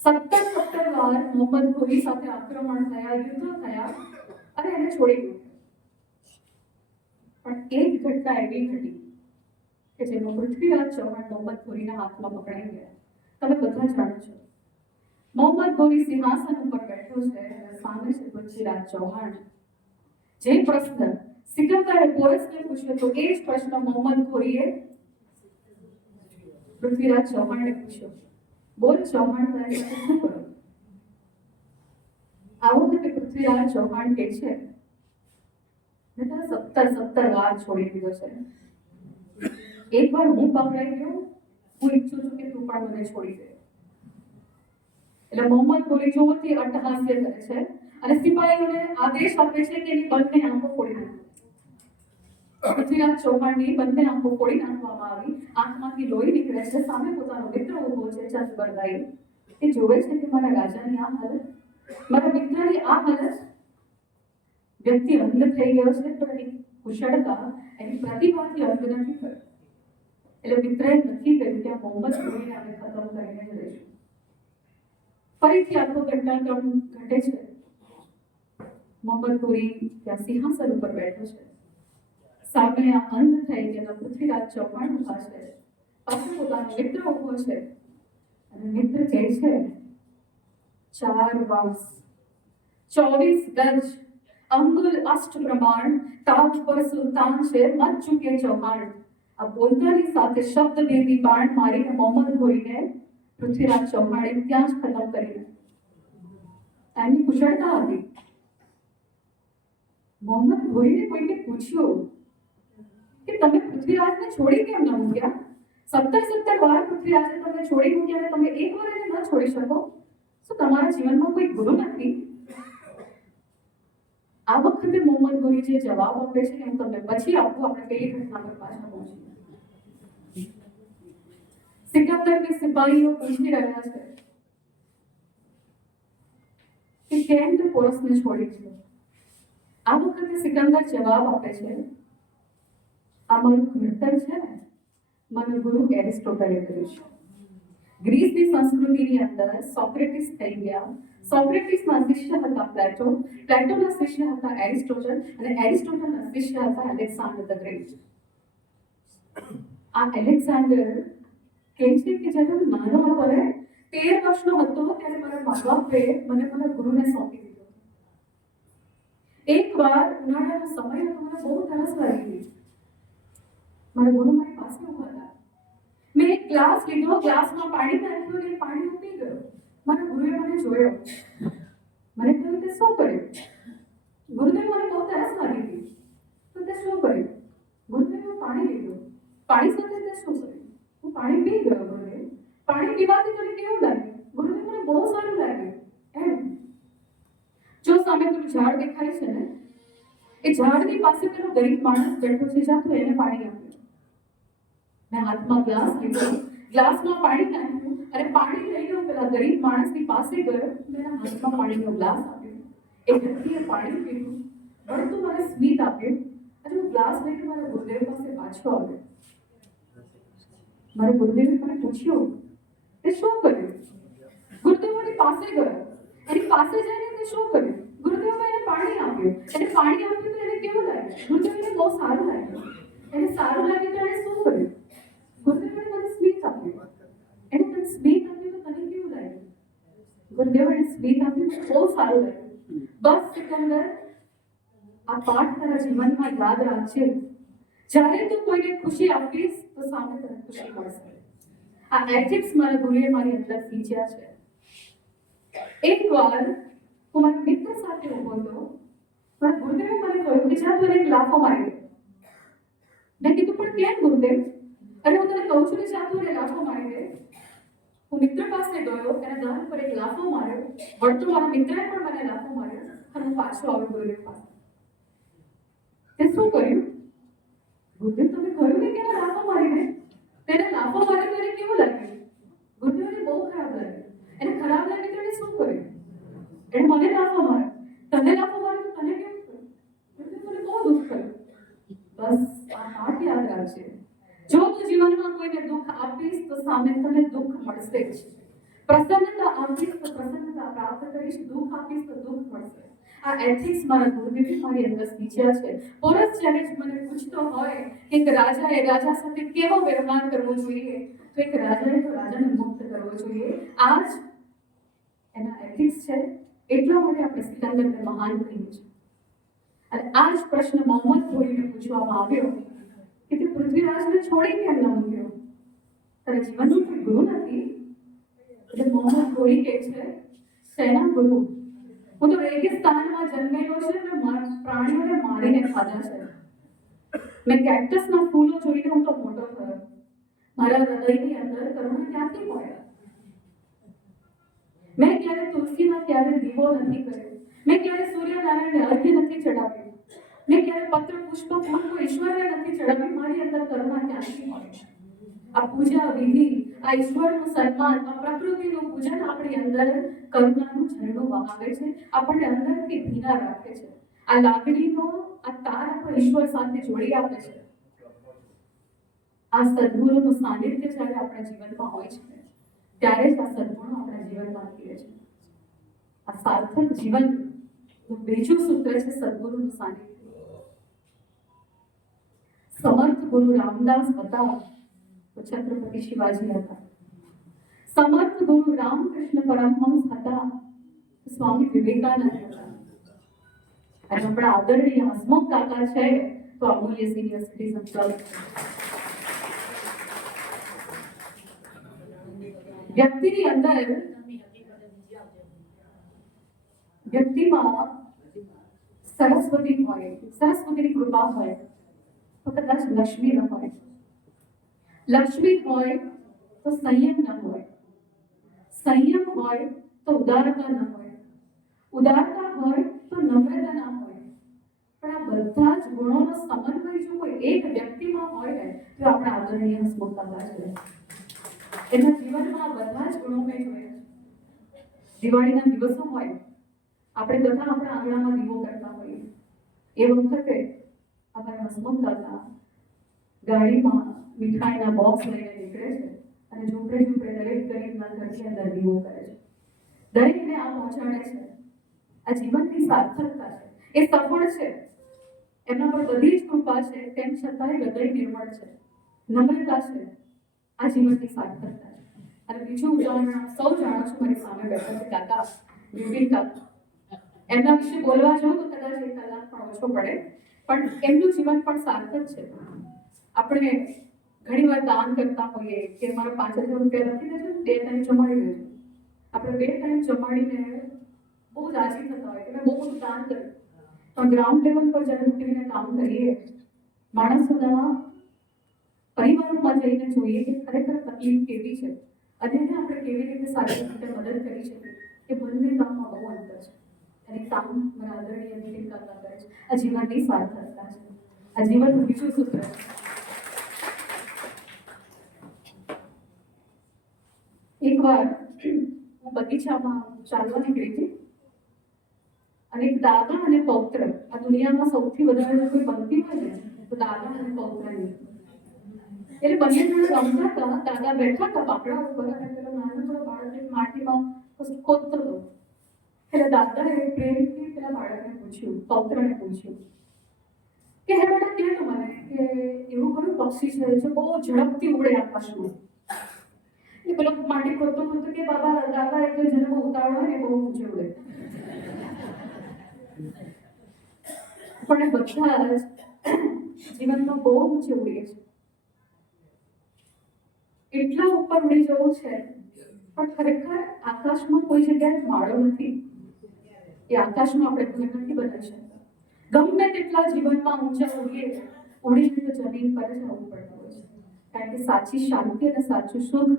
17 વાર મોહમ્મદ ઘોરી સાથે આક્રમણ થયા, યુદ્ધ થયા અને એને છોડી દીધો. પણ એક ઘટના એવી ઘટી કે જેમાં પૃથ્વીરાજ ચૌહાણ મોહમ્મદ ઘોરીના હાથમાં પકડાઈ ગયા. તમે બધા જાણો છો, મોહમ્મદ ઘોરી સિંહાસન ઉપર બેઠો છે અને સામે છે પૃથ્વીરાજ ચૌહાણ. જે પ્રશ્ન સિકંદરે પોરસને પૂછ્યો તો એ જ પ્રશ્ન મોહમ્મદ ઘોરીએ પૃથ્વીરાજ ચૌહાણને પૂછ્યો. બોલ ચૌહાણ, તારે શું કરો? આ વખતે પૃથ્વીરાજ ચૌહાણ કે છે, મેં તને 17 વાર છોડી દીધો છે. એકવાર હું પકડાઈ ગયો, હું ઈચ્છું છું કે તું પણ મને છોડી દે. એટલે મોહમ્મદ ઘોરી જોરથી અટ્ટહાસ્ય કરે છે અને સિપાહીઓને આદેશ આપે છે કે એની બંને આંખો ફોડી નાખો. પૃથ્વીરાજ ચૌહાણની બંને આંખો ફોડી નાખવામાં આવી. આંખમાંથી લોહી નીકળે છે. સામે પોતાનો મિત્ર ઊભો છે, ચંદબરદાઈ. એ જોવે છે કે મારા રાજાની આ હાલત, મારા મિત્રની આ હાલત. વ્યક્તિ અંધ થઈ ગયો છે, પણ એની કુશળતા, એની પ્રતિભાથી અંધ નથી થયો. એટલે મિત્રએ નક્કી કર્યું કે આ મોહમ્મદ ઘોરીને આપણે ખતમ કરીને જ રહીશું. ફરીથી આખો ઘટનાક્રમ ઘટે છે. મોહમ્મદ ઘોરી ત્યાં સિંહાસન ઉપર બેઠો છે. સામે આ અંધ થઈ ગયેલા પૃથ્વીરાજ ચૌહાણ ઊભા છે. પાસે પોતાનો મિત્ર ઊભો છે અને મિત્ર કહે છે, 4 વાસ 24 ગજ અંગુલ અષ્ટ પ્રમાણ, તાજ પર સુલતાન છે મત ચૂકે ચૌહાણ. આ બોલતાની સાથે શબ્દભેદી બાણ મારીને મોહમ્મદ ઘોરીને પૃથ્વીરાજ ચૌહાણે ત્યાં જ ખતમ કરી નાખ્યો. એમની કુશળતા હતી. મોહમ્મદ ઘોરીને કોઈને પૂછ્યું કે તમે પૃથ્વીરાજને છોડી કેમ ન મૂક્યા? 17 વાર પૃથ્વીરાજે તમને છોડી મૂક્યા અને તમે એક વાર એને ન છોડી શકો? શું તમારા જીવનમાં કોઈ ગુરુ નથી? આ વખતે મોહમ્મદ ઘોરી જે જવાબ આપે છે હું તમને પછી આપું. આપણે પેલી ઘટના પર પાછા પહોંચીએ. સિકંદરની સિપાહીઓ પૂછી રહ્યા છે કે કેમ તે પોરસને છોડી દીધો? આ વખતે સિકંદર જવાબ આપે છે, આ મારું ઘડતર છે ને, મારો ગુરુ એરિસ્ટોટલે કર્યું છે. ગ્રીસની સંસ્કૃતિની અંદર સોક્રેટિસ થઈ ગયા. સોક્રેટિસના શિષ્ય હતા પ્લેટો, પ્લેટોના શિષ્ય હતા એરિસ્ટોટલ અને એરિસ્ટોટલના શિષ્ય હતા એલેક્ઝાન્ડર ધ ગ્રેટ. આ એલેક્ઝાન્ડર કહે છે કે જ્યારે હું નાનો હતો ને, 13 વર્ષનો હતો ત્યારે મારા મા બાપે મને મારા ગુરુને સોંપી દીધો. એકવાર ઉનાળાનો સમય હતો, મને બહુ તરસ લાગી ગઈ. મારા ગુરુ મારી પાસે ઊભા હતા. મેં એક ગ્લાસ લીધો, ગ્લાસમાં પાણી નાખ્યું અને પાણી હું પી ગયો. મારા ગુરુએ મને જોયો. મને કહ્યું, તે શું કર્યું? ગુરુદેવ, મને બહુ તરસ લાગી ગઈ. તો તે શું કર્યું? ગુરુદેવ, હું પાણી લીધું. પાણી સાથે તે શું કર્યું? હું પાણી પી ગયો. ગુરુદેવ, પાણી પીવાથી તને કેવું લાગ્યું? ગુરુદેવ, મને બહુ સારું લાગ્યું. એમ. જો સામે પેલું ઝાડ દેખાય છે ને, એ ઝાડની પાસે પેલો ગરીબ માણસ બેઠો છે, જા તું એને પાણી આપ્યું. મેં હાથમાં ગ્લાસ લીધો, ગ્લાસમાં પાણી નાખ્યું અને પાણી લઈને હું પેલા ગરીબ માણસની પાસે ગયો. મેં હાથમાં પાણીનો ગ્લાસ આપ્યો. એ વ્યક્તિએ પાણી પીધું, વળતું મને સ્મિત આપ્યું અને હું ગ્લાસ લઈને મારા ગુરુદેવ પાસે પાછો આવ્યો. મારા ગુરુદેવે મને પૂછ્યું, તે શું કર્યું? ગુરુદેવની પાસે ગયો. એની પાસે જઈને તે શું કર્યું? ગુરુદેવે એને પાણી આપ્યું. એને પાણી આપ્યું તો એને કેવું લાગ્યું? ગુરુદેવને બહુ સારું લાગ્યું. એને સારું લાગ્યું તો એને શું કર્યું? ગુરુદેવે મને સ્મિત આપ્યું. એને તને સ્મિત આપ્યું તો તને કેવું લાગ્યું? ગુરુદેવે એને સ્મિત આપ્યું, બહુ સારું લાગ્યું. બસ સિકંદર, આ પાઠ તારા જીવનમાં યાદ રાખજે. જ્યારે તું કોઈને ખુશી આપીશ તો સામે તને ખુશી મળશે. આ એથિક્સ મારા ગુરુએ મારી અંદર શીખ્યા છે. એકવાર હું મારા મિત્ર સાથે ઊભો હતો. મારા ગુરુદેવે મને કહ્યું કે જા તું એને એક લાફો મારી દે. મેં કીધું, પણ કેમ ગુરુદેવ? અરે હું તને કહું છું કે જા તું એને લાફો મારી દે. હું મિત્ર પાસે ગયો, એના દાન પર એક લાફો માર્યો, વળતો મારા મિત્રએ પણ મને લાફો માર્યો અને હું પાછો આવ્યો ગુરુદેવ પાસે. તે શું કર્યું? ગુરુદેવ તમે કહ્યું ને કે લાફો મારીને, તેને લાફો માર્યો તો એને કેવું લાગ્યું? ગુરુદેવને બહુ ખરાબ લાગ્યું. એને ખરાબ લાગ્યું તો એને શું કર્યું? એને મને લાફો માર્યો, તને લાફો માર્યો તો તને કેવું થયું? ગુરુદેવ મને બહુ દુઃખ થયું. બસ આ પાઠ યાદ રાખજે. જો તું જીવનમાં કોઈને દુઃખ આપીશ તો સામે તને દુઃખ મળશે જ. પ્રસન્નતા આપીશ તો પ્રસન્નતા પ્રાપ્ત કરીશ, દુઃખ આપીશ તો દુઃખ મળશે. આ એથિક્સ મારા ગુરુદેવે મારી અંદર શીખ્યા છે. પોરસ જ્યારે મને પૂછતો હોય કે એક રાજાએ રાજા સાથે કેવો વ્યવહાર કરવો જોઈએ, તો એક રાજાએ તો રાજાને મુક્ત કરવો જોઈએ. આ જ એના એથિક્સ છે. એટલા માટે આપણે સિકંદરને મહાન કહીએ છીએ. અને આ જ પ્રશ્ન મોહમ્મદ ઘોરીને પૂછવામાં આવ્યો કે તે પૃથ્વીરાજને છોડી કેમ ન મૂક્યો? તારા જીવનનો કોઈ ગુરુ નથી? એટલે મોહમ્મદ ઘોરી કહે છે, સેના ગુરુ. હું તો રેગિસ્તાનમાં જન્મેલો છે અને પ્રાણીઓને મારીને ખાધા છે. મેં કેક્ટસના ફૂલો જોઈને હું તો મોટો થયો. મારા હૃદયની અંદર કરુણા ક્યાંથી હોય? મેં ક્યારે તુલસીના ક્યારે દીવો નથી કર્યો. મેં ક્યારે સૂર્યનારાયણને અર્ઘ્ય નથી ચડાવ્યું. મેં ક્યારે પત્ર પુષ્પ ફૂલ કોઈ ઈશ્વરને નથી ચડાવ્યું. મારી અંદર કરુણા ક્યાંથી હોય? આ પૂજા વિધિ, આ ઈશ્વરનું સન્માન, આ પ્રકૃતિનું પૂજન આપણી અંદર કરુણાનું ઝરણું વહાવે છે, આપણને અંદરથી ભીના રાખે છે. આ લાગણીનો આ તાર આપણો ઈશ્વર સાથે જોડી આપે છે. આ સદગુરુનું સાનિધ્ય જ્યારે આપણા જીવનમાં હોય છે ત્યારે જ આ સદગુણો આપણા જીવનમાં ખીલે છે. આ સાર્થક જીવનનું બીજું સૂત્ર છે સદગુરુનું સાનિધ્ય. સમર્થ ગુરુ રામદાસ હતા તો છત્રપતિ શિવાજી હતા. સમર્થ ગુરુ રામકૃષ્ણ પરમહંસ હતા તો સ્વામી વિવેકાનંદ હતા. અને આપણા આદરણીય હસમુખ કાકા છે તો અમૂલ્ય સિનિયર સિટીઝન ક્લબ. વ્યક્તિની અંદર વ્યક્તિમાં સરસ્વતી હોય, સરસ્વતીની કૃપા હોય તો કદાચ લક્ષ્મી ન હોય. લક્ષ્મી હોય તો સંયમ ન હોય. સંયમ હોય તો ઉદારતા ન હોય. ઉદારતા હોય તો નમ્રતા ન હોય. પણ આ બધા જ ગુણોનો સમન્વય જો કોઈ એક વ્યક્તિમાં હોય ને તો આપણા આદરણીય હસમુખ કાકા છે. એના જીવનમાં બધા જ ગુણો મેં જોયા. દિવાળીના દિવસો હોય, આપણે બધા આપણા આંગણામાં દીવો કરતા હોઈએ. એ વખતે અમારા હસમુખ કાકા ગાડીમાં મીઠાઈના બોક્સ લઈને નીકળે છે અને ઝૂંપડે ઝૂંપડે દરેક ગરીબના ઘરની અંદર દીવો કરે છે. દરેકને આ પહોંચાડે છે. આ જીવનની સાર્થકતા છે. એ સફળ છે. એમના પર બધી જ કૃપા છે, તેમ છતાંય હૃદય નિર્મળ છે, નમ્રતા છે. આ જીવનની સાર્થકતા છે. અને બીજું ઉદાહરણ આપ સૌ જાણો છો, મારી સામે બેઠા છે કાકા વિપિન કાકા. એમના વિશે બોલવા જાઉં તો કદાચ 1 કલાક પણ ઓછો પડે, પણ એમનું જીવન પણ સાર્થક છે. આપણે ઘણી વાર દાન કરતા હોઈએ કે મારા 5000 રૂપિયા લખી દેજો, 2 ટાઈમ જમાડી દેજો. આપણે 2 ટાઈમ જમાડીને બહુ રાજી થતા હોય કે મેં બહુ બધું દાન કર્યું. પણ ગ્રાઉન્ડ લેવલ પર જ્યારે ઉતરીને કામ કરીએ, માણસોના પરિવારોમાં જઈને જોઈએ કે ખરેખર તકલીફ કેવી છે અને એને આપણે કેવી રીતે સારી રીતે મદદ કરી શકીએ. એ બંને કામમાં બહુ અંતર છે. અને કામ મારા આદરણીય વિપિન કાકા કરે છે. આ જીવનની સાર્થકતા છે. આ જીવનનું બીજું સૂત્ર છે. એકવાર હું બગીચામાં ચાલવા નીકળી હતી અને એક દાદા અને પૌત્ર, આ દુનિયામાં સૌથી વધારે કોઈ બનતી હોય ને તો દાદા અને પૌત્રની. એટલે બંને જણા રમતા હતા. દાદા બેઠા હતા બાકડા ઉપર અને પેલો નાનકડો બાળક માટીમાં ખોદતો હતો. એટલે દાદાએ પ્રેમથી પેલા બાળકને પૂછ્યું, પૌત્રને પૂછ્યું કે હે બેટા કે તો મને કે એવું કયું પક્ષી છે જે બહુ ઝડપથી ઉડે આકાશમાં? એ પેલો માટી ખોદતો ખોદતો કે બાબા દાદા એ તો જેને બહુ ઉતાવળ હોય ને બહુ ઊંચે ઉડે. પણ બધા જ જીવનમાં બહુ ઊંચે ઉડીએ છે. એટલા ઉપર ઉડી જવું છે પણ ખરેખર આકાશમાં કોઈ જગ્યાએ માળો નથી. એ આકાશમાં આપણે ઘર નથી બનાવી શકતા. ગમે તેટલા જીવનમાં ઊંચા ઉડીને તો જમીન પર જ આવવું પડતું હોય છે. કારણ કે સાચી શાંતિ અને સાચું સુખ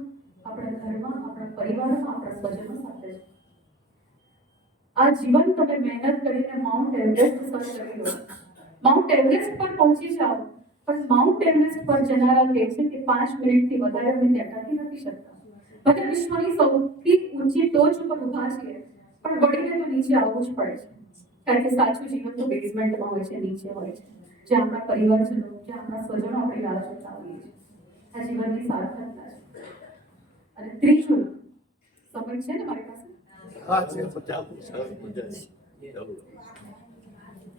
આપણા ઘરમાં, આપણા આપણા પરિવારમાં, આપણા સ્વજનો સાથે છે. આ જીવન તમે મહેનત કરીને માઉન્ટ એવરેસ્ટ સર કરી લો, માઉન્ટ એવરેસ્ટ પર પહોંચી જાઓ, પણ માઉન્ટ એવરેસ્ટ પર જનારા કહે છે કે 5 મિનિટથી વધારે અમે ટકી નથી શકતા. ભલે વિશ્વની સૌથી ઊંચી ટોચ ઉપર ઊભા છીએ, પણ વળીને તો નીચે આવવું જ પડે છે. કારણ કે સાચું જીવન તો બેઝમેન્ટમાં હોય છે, નીચે હોય છે, જે આપણા પરિવારજનો, જે આપણા સ્વજનો આપણી રાહ જોતા હોઈએ છીએ. આ જીવનની સાર્થકતા છે. અને ત્રીજું સમય છે ને મારી પાસે,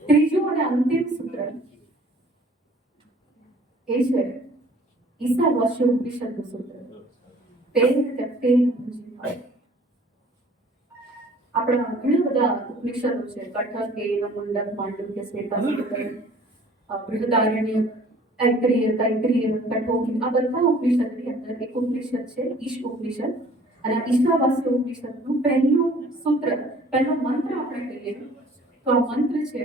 ત્રીજું અને અંતિમ સૂત્ર એ છે ઈશાવાસ્ય ઉપનિષદનું સૂત્ર, તેન ત્યક્તેન ભુંજીથા. આપણા ઘણા બધા ઉપનિષદો છે, કઠક, મુંડક, માંડવ્ય, શ્વેતાસૂત્ર, બૃહદારણ્ય, તૈત્રીય, કઠોપનિષદ. આ બધા ઉપનિષદની અંદર એક ઉપનિષદ છે ઈશ ઉપનિષદ. અને આ ઈશાવાસ્ય ઉપનિષદનું પહેલું સૂત્ર, પહેલો મંત્ર આપણે કહીએ તો આ મંત્ર છે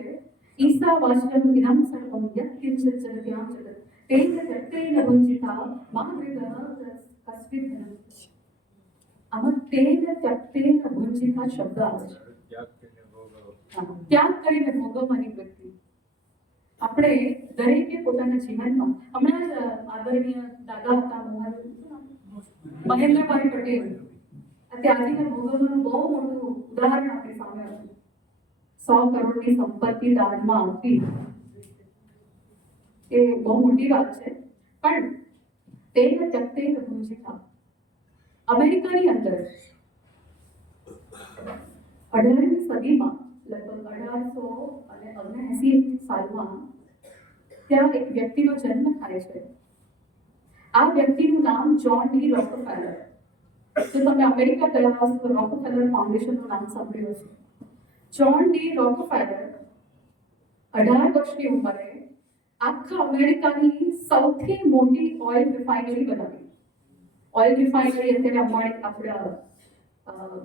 ઈશાવાસ્યમ ઇદં સર્વં યત્કિંચિત જગત્યાં જગત તેન ત્યક્તેન ભુંજીથા મા ગૃહઃ કસ્મિન ધનમ. આમાં તેન ત્યક્તેન ભુંજીથા શબ્દ આવે છે, ત્યાગ કરીને ભોગવવાની વૃત્તિ. આપણે દરેકે પોતાના જીવનમાં, હમણાં જ આદરણીય દાદા હતા મહેન્દ્રભાઈ પટેલ, ત્યાગીને ભોગવવાનું બહુ મોટું ઉદાહરણ આપણી સામે હતું. 100 કરોડની સંપત્તિ દાનમાં આપી એ બહુ મોટી વાત છે. પણ તેન ત્યક્તેન ભુંજીથા. અમેરિકાની અંદર 18મી સદીમાં લગભગ 1879 સાલમાં ત્યાં એક વ્યક્તિનો જન્મ થાય છે. આ વ્યક્તિનું નામ જ્હોન ડી રોકફેલર. જો તમે અમેરિકા ગયા હશો તો રોકફેલર ફાઉન્ડેશનનું નામ સાંભળ્યું હશે. જ્હોન ડી રોકફેલર 18 વર્ષની ઉંમરે આખા અમેરિકાની સૌથી મોટી ઓઇલ રિફાઇનરી બનાવી. ઓઇલ રિફાઇનરી અત્યારે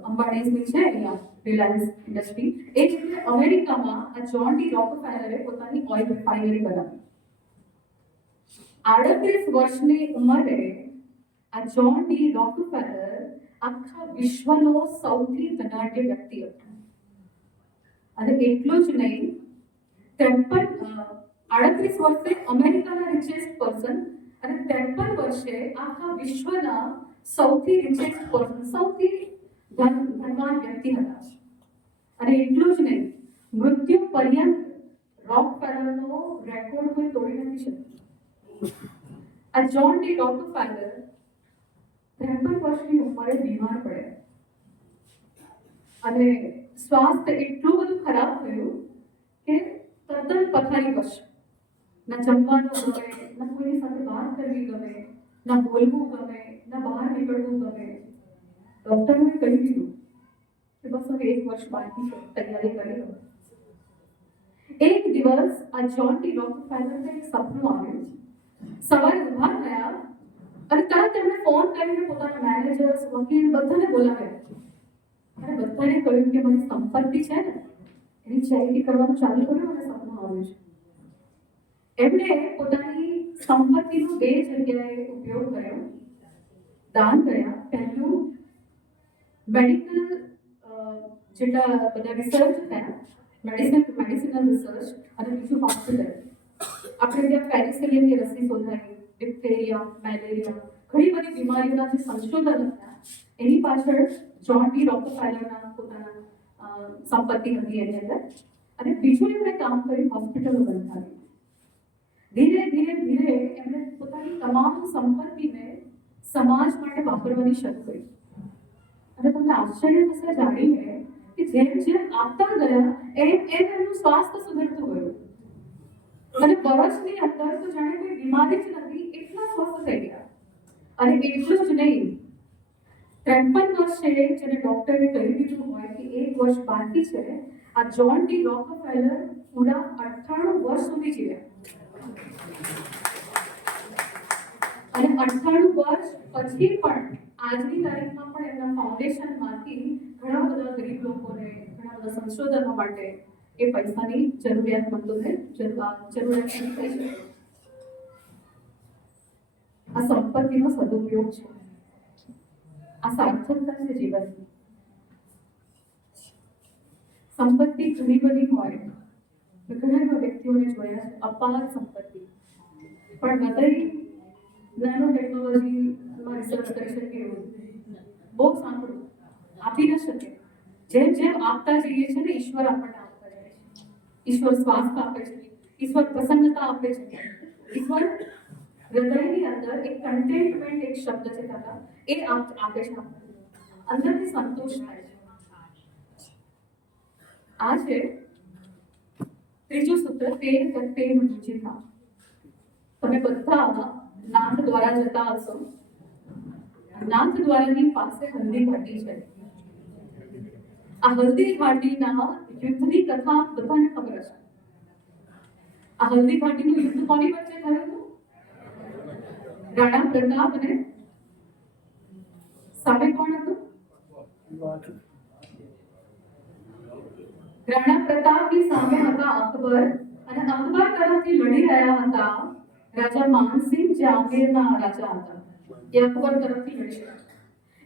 અંબાણીની છે અહીંયા, રિલાયન્સ ઇન્ડસ્ટ્રી. એ જ રીતે અમેરિકામાં આ જ્હોન ડી રોકફેલરે પોતાની ઓઇલ રિફાઇનરી બનાવી. 38 વર્ષની ઉંમરે આ જ્હોન ડી રોકફેલર આખા વિશ્વનો સૌથી ધનાઢ્ય વ્યક્તિ હતો. અને એટલું જ નહીં, 38 વર્ષે અમેરિકાના રિચેસ્ટ પર્સન અને 53 વર્ષે આખા વિશ્વના સૌથી રિચેસ્ટ પર્સન, સૌથી ધનવાન વ્યક્તિ હતા. અને એટલું જ નહીં, મૃત્યુ પર્યંત રોકફેલરનો રેકોર્ડ કોઈ તોડી નથી શકતું. આ જ્હોન ડી રોકફેલર 53 વર્ષની ઉંમરે બીમાર પડ્યા અને સ્વાસ્થ્ય એટલું બધું ખરાબ થયું કે તદ્દન પથારીવશ. ના જમવાનું ગમે, ના કોઈની સાથે વાત કરવી ગમે, ના બોલવું ગમે, ના બહાર નીકળવું ગમે. ડોક્ટરોએ કહી દીધું કે બસ હવે 1 વર્ષ બાકી છે, તૈયારી કરી લો. એક દિવસ આ જ્હોન ડી રોકફેલરને એક સપનું આવ્યું. સવારે ઊભા થયા અને તરત એમણે ફોન કરીને પોતાના મેનેજર્સ, વકીલ બધાને બોલાવ્યા અને બધાને કહ્યું કે મારી સંપત્તિ છે ને એની ચેરિટી કરવાનું ચાલુ કર્યું અને સપનું આવ્યું છે. એમણે પોતાની સંપત્તિનો 2 જગ્યાએ ઉપયોગ કર્યો, દાન કર્યા. પહેલું મેડિકલ જેટલા બધા રિસર્ચ થયા, મેડિસિનલ રિસર્ચ, અને બીજું હોસ્પિટલ. આપણે ત્યાં પેનિસિલિનની રસી શોધાઈ, ડિપ્થેરિયા, મેલેરિયા, ઘણી બધી બીમારીઓના જે સંશોધન થયા એની પાછળ જ્હોન ડી રોકફેલરના પોતાના સંપત્તિ હતી એની અંદર. અને બીજું એમણે કામ કર્યું, હોસ્પિટલો બંધાવી. ધીરે ધીરે એમણે પોતાની તમામ સંપત્તિને સમાજ માટે વાપરવાની શરૂ કરી. અને તમને આશ્ચર્ય થશે જાણીને કે જેમ જેમ આપતા ગયા એમ એમનું સ્વાસ્થ્ય સુધરતું ગયું. અને વર્ષની અંદર તો જાણે કોઈ બીમારી જ નથી, એટલા સ્વસ્થ થઈ ગયા. અને એટલું જ નહીં, 53 વર્ષે જેને ડોક્ટરે કહી દીધું હોય કે 1 વર્ષ બાકી છે, આ જ્હોન ડી રોકફેલર પૂરા 98 વર્ષ સુધી જીવ્યા. અને 98 વર્ષ પછી પણ આજની તારીખમાં પણ એમના ફાઉન્ડેશનમાંથી ઘણા બધા ગરીબ લોકોને, ઘણા બધા સંશોધનો માટે એ પૈસાની જરૂરિયાતમંદોને જરૂરિયાત થઈ છે. આ સંપત્તિનો સદુપયોગ છે. આ સાર્થકતા છે જીવનની. સંપત્તિ ઘણી બધી હોય, ઘણા એવા વ્યક્તિઓને જોયા છે અપાર સંપત્તિ, પણ હૃદય નેનો ટેકનોલોજીમાં રિસર્ચ કરી શકે એવું બહુ સાંભળું આપી ન શકે. જેમ જેમ આપતા જઈએ છે ને ઈશ્વર આપણને આપતા જાય છે. ઈશ્વર સ્વાસ્થ્ય આપે છે, ઈશ્વર પ્રસન્નતા આપે છે, ઈશ્વર હૃદયની અંદર એક કન્ટેન્ટમેન્ટ એક શબ્દ છે કાકા, એ આપે છે આપણને. અંદરથી સંતોષ થાય છે. આ છે ત્રીજું સૂત્ર, તેર કરતે મુજે થા. તમે બધા નાથ દ્વારા જતા હશો. નાથ દ્વારાની પાસે હલ્દી ઘાટી છે. આ હલ્દી ઘાટીના યુદ્ધની કથા બધાને ખબર હશે. આ હલ્દી ઘાટીનું યુદ્ધ કોની વચ્ચે થયું હતું? રાણા પ્રતાપ અને સામે કોણ હતું? રાણા પ્રતાપની સામે હતા અકબર, અને અકબર તરફથી લડી રહ્યા હતા રાજા માનસિંહ, જે આમેરના રાજા હતા. એ અકબર તરફથી લડી રહ્યા.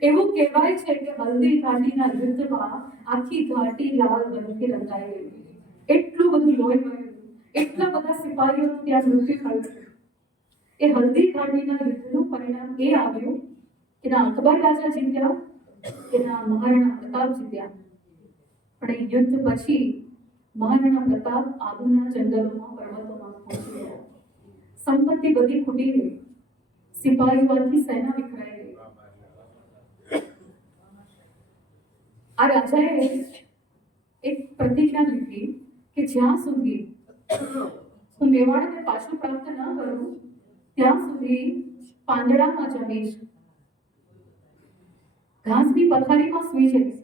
એવું કહેવાય છે કે હલ્દી ઘાટીના યુદ્ધમાં આખી ઘાટી લાલ રંગથી રંગાઈ ગઈ. એટલું બધું લોહી વહ્યું, એટલા બધા સિપાહીઓનું ત્યાં મૃત્યુ થયું. એ હલ્દી ઘાટીના યુદ્ધનું પરિણામ એ આવ્યું કે ના અકબર રાજા જીત્યા, કે ના મહારાણા પ્રતાપ જીત્યા. પણ એ યુદ્ધ પછી મહારાણા પ્રતાપ આબુના જંગલોમાં, પર્વતોમાં પહોંચી ગયા. સંપત્તિ બધી ખૂટી ગઈ, સિપાહીઓથી સેના વિખરાઈ ગઈ. આ રાજાએ એક પ્રતિજ્ઞા લીધી કે જ્યાં સુધી હું મેવાડને પાછું પ્રાપ્ત ન કરું ત્યાં સુધી પાંદડામાં જમીશ, ઘાસની પથારીમાં સૂઈ જઈશ,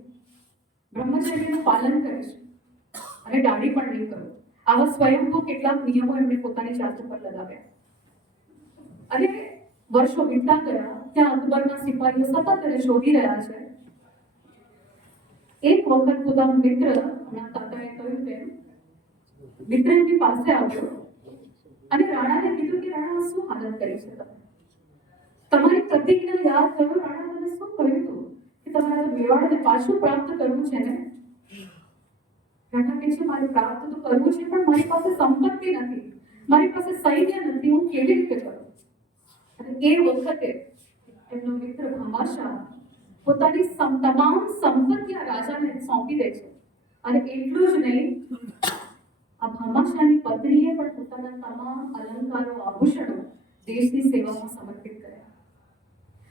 બ્રહ્મચર્યનું પાલન કરીશ અને દાઢી પણ નહીં કરું. આવા સ્વયંભૂ કેટલાક નિયમો એમણે પોતાની જાત ઉપર લગાવ્યા. અને વર્ષો વીતતા ગયા, ત્યાં અકબરના સિપાહીઓ સતત એને શોધી રહ્યા છે. એક વખત પોતાનો મિત્ર, હમણાં કાકાએ કહ્યું તેમ, મિત્ર એમની પાસે આવ્યો અને રાણાને કીધું કે રાણા શું હાલત કરી છે તમે? તમારી પ્રતિજ્ઞા યાદ કરો. રાણા તમે શું કહ્યું હતું કે તમારે મેવાડને પાછું પ્રાપ્ત કરવું છે ને? રાણા કહે છે મારે પ્રાપ્ત તો કરવું છે, પણ મારી પાસે સંપત્તિ નથી, મારી પાસે સૈન્ય નથી, હું કેવી રીતે કરું? અને એ વખતે એમનો મિત્ર ભામાશાહ પોતાની તમામ સંપત્તિ આ રાજાને સોંપી દે છે. અને એટલું જ નહીં, આ ભામાશાહની પત્નીએ પણ પોતાના તમામ અલંકારો, આભૂષણો દેશની સેવામાં સમર્પિત કર્યા.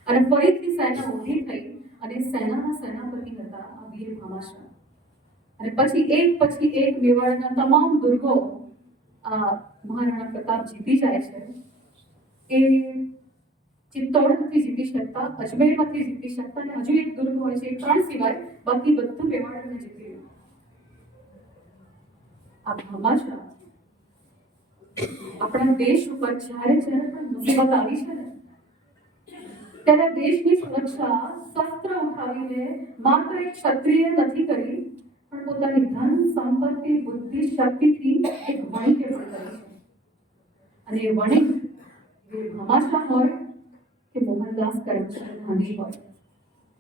અને ફરીથી સેના ઊભી થઈ અને સેનાના સેનાપતિ હતા આ વીર ભામાશાહ. અને પછી એક મેવાડના તમામ દુર્ગો આ મહારાણા પ્રતાપ જીતી જાય છે. એ ચિત્તોડ નથી જીતી શકતા, અજમેર નથી જીતી શકતા, અને હજુ એક દુર્ગ હોય છે, 3 સિવાય બાકી બધું મેવાડને જીતી ગયું. આ ભામાશાહ આપણા દેશ ઉપર જ્યારે પણ મુસીબત આવી છે ને, ત્યારે દેશની સુરક્ષા શસ્ત્ર ઉઠાવીને માત્ર એક ક્ષત્રિય નથી કરી, પણ પોતાની ધન, સંપત્તિ, બુદ્ધિ, શક્તિથી એક વણિકે પણ કરી છે. અને એ વણિક ભામાશાહ હોય કે મોહનદાસ કરમચંદ ગાંધી હોય,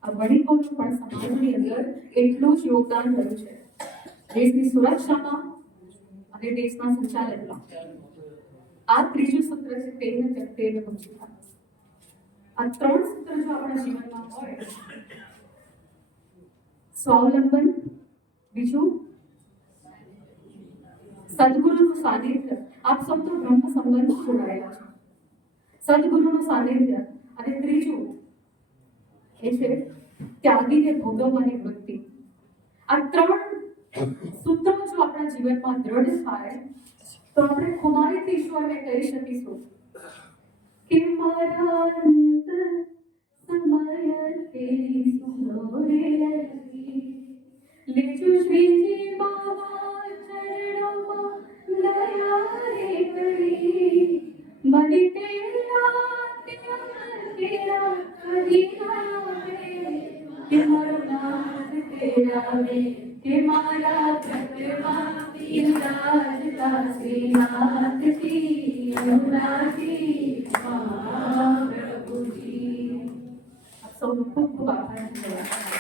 આ વણિકોનું પણ સમાજની અંદર એટલું જ યોગદાન રહ્યું છે, દેશની સુરક્ષામાં અને દેશના સંચાલનમાં. આ ત્રીજું સૂત્ર છે તેન કરતે મુજે થા. આ 3 સૂત્ર જો આપણા જીવનમાં હોય, સ્વાવલંબન, બીજું સદગુરુનું સાનિધ્ય. આપ સૌ તો બ્રહ્મ સંબંધ જોડાયેલા છો, સદગુરુનું સાનિધ્ય, અને ત્રીજું એ છે ત્યાગીને ભોગવવાની વૃત્તિ. આ 3 સૂત્રો જો આપણા જીવનમાં દ્રઢ થાય તો આપણે ખુમારીથી ઈશ્વરને કહી શકીશું કે મારા અંતર સમય તેરી સુનોરે લગી, લેજો શ્રીજી બાબા ચરણોમાં દયા રે કરી, મને તેરા તેરા કદી આવે કે મારો નાથ તેરા રે, કે મારા ઘરમાં બિરાજતા શ્રીનાથજી, અરુણાજી મહાપ્રભુજી. આપ સૌનો ખૂબ ખૂબ આભાર. ધન્યવાદ.